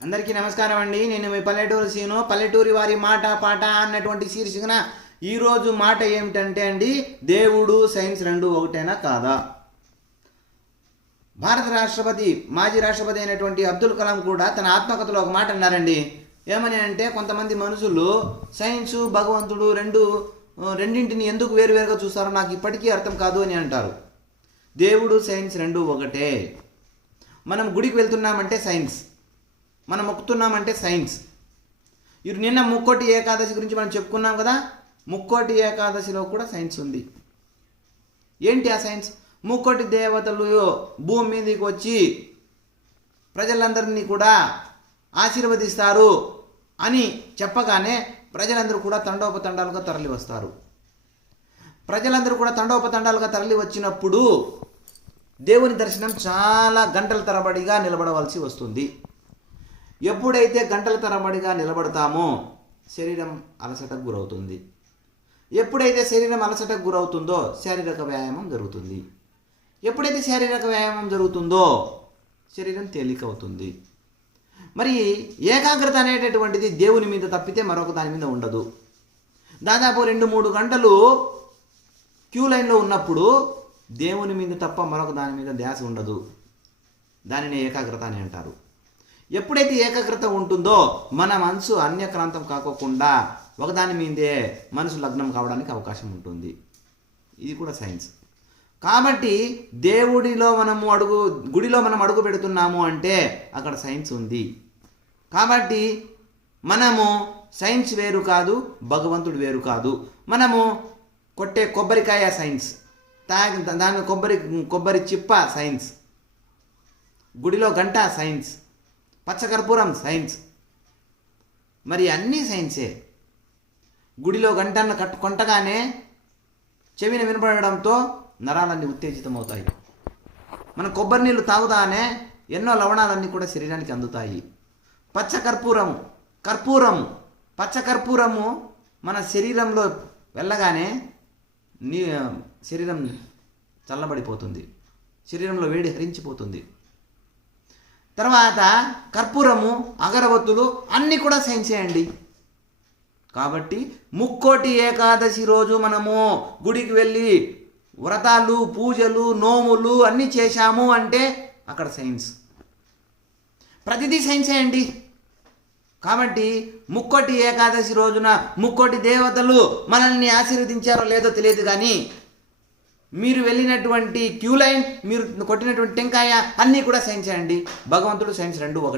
అందరికీ నమస్కారం అండి. నేను మీ పల్లెటూరు సీను. పల్లెటూరి వారి మాట పాట అన్నటువంటి శీర్షికన ఈరోజు మాట ఏమిటంటే అండి, దేవుడు సైన్స్ రెండు ఒకటేనా కాదా? భారత రాష్ట్రపతి మాజీ రాష్ట్రపతి అయినటువంటి అబ్దుల్ కలాం కూడా తన ఆత్మకథలో ఒక మాట అన్నారండి. ఏమని అంటే, కొంతమంది మనుషులు సైన్సు భగవంతుడు రెండింటిని ఎందుకు వేరువేరుగా చూస్తారో నాకు ఇప్పటికీ అర్థం కాదు అని అంటారు. దేవుడు సైన్స్ రెండు ఒకటే. మనం గుడికి వెళ్తున్నామంటే సైన్స్, మనం మొక్కుతున్నామంటే సైన్స్. ఇది నిన్న ముక్కోటి ఏకాదశి గురించి మనం చెప్పుకున్నాం కదా. ముక్కోటి ఏకాదశిలో కూడా సైన్స్ ఉంది. ఏంటి ఆ సైన్స్? ముక్కోటి దేవతలు భూమి మీదకి వచ్చి ప్రజలందరినీ కూడా ఆశీర్వదిస్తారు అని చెప్పగానే ప్రజలందరూ కూడా తండోపతండాలుగా తరలి వస్తారు. ప్రజలందరూ కూడా తండోపతండాలుగా తరలి వచ్చినప్పుడు దేవుని దర్శనం చాలా గంటల తరబడిగా నిలబడవలసి వస్తుంది. ఎప్పుడైతే గంటల తరబడిగా నిలబడతామో శరీరం అలసటకు గురవుతుంది. ఎప్పుడైతే శరీరం అలసటకు గురవుతుందో శారీరక వ్యాయామం జరుగుతుంది. ఎప్పుడైతే శారీరక వ్యాయామం జరుగుతుందో శరీరం తేలికవుతుంది. మరి ఏకాగ్రత అనేటటువంటిది దేవుని మీద తప్పితే మరొక దాని మీద ఉండదు. దాదాపు 2-3 గంటలు క్యూ లైన్లో ఉన్నప్పుడు దేవుని మీద తప్ప మరొక దాని మీద ధ్యాస ఉండదు. దానిని ఏకాగ్రత అని అంటారు. ఎప్పుడైతే ఏకాగ్రత ఉంటుందో మన మనసు అన్యక్రాంతం కాకోకుండా ఒకదాని మీదే మనసు లగ్నం కావడానికి అవకాశం ఉంటుంది. ఇది కూడా సైన్స్. కాబట్టి గుడిలో మనం అడుగు పెడుతున్నాము అంటే అక్కడ సైన్స్ ఉంది. కాబట్టి మనము సైన్స్ వేరు కాదు, భగవంతుడు వేరు కాదు. మనము కొట్టే కొబ్బరికాయ సైన్స్, దాని కొబ్బరి చిప్ప సైన్స్, గుడిలో గంట సైన్స్, పచ్చకర్పూరం సైన్స్, మరి అన్నీ సైన్సే. గుడిలో గంటను కొంటగానే చెవిని వినపడడంతో నరాలన్నీ ఉత్తేజితమవుతాయి. మనం కొబ్బరి నీళ్ళు తాగుతానే ఎన్నో లవణాలన్నీ కూడా శరీరానికి అందుతాయి. పచ్చకర్పూరము మన శరీరంలో వెళ్ళగానే శరీరం చల్లబడిపోతుంది, శరీరంలో వేడి హరించిపోతుంది. తర్వాత కర్పూరము, అగరబత్తులు అన్నీ కూడా సైన్సే అండి. కాబట్టి ముక్కోటి ఏకాదశి రోజు మనము గుడికి వెళ్ళి వ్రతాలు, పూజలు, నోములు అన్నీ చేశాము అంటే అక్కడ సైన్స్. ప్రతిదీ సైన్సే అండి. కాబట్టి ముక్కోటి ఏకాదశి రోజున ముక్కోటి దేవతలు మనల్ని ఆశీర్వదించారో లేదో తెలియదు, కానీ మీరు వెళ్ళినటువంటి క్యూ లైన్, మీరు కొట్టినటువంటి టెంకాయ అన్నీ కూడా సైన్సే అండి. భగవంతుడు సైన్స్ రెండు ఒకటి.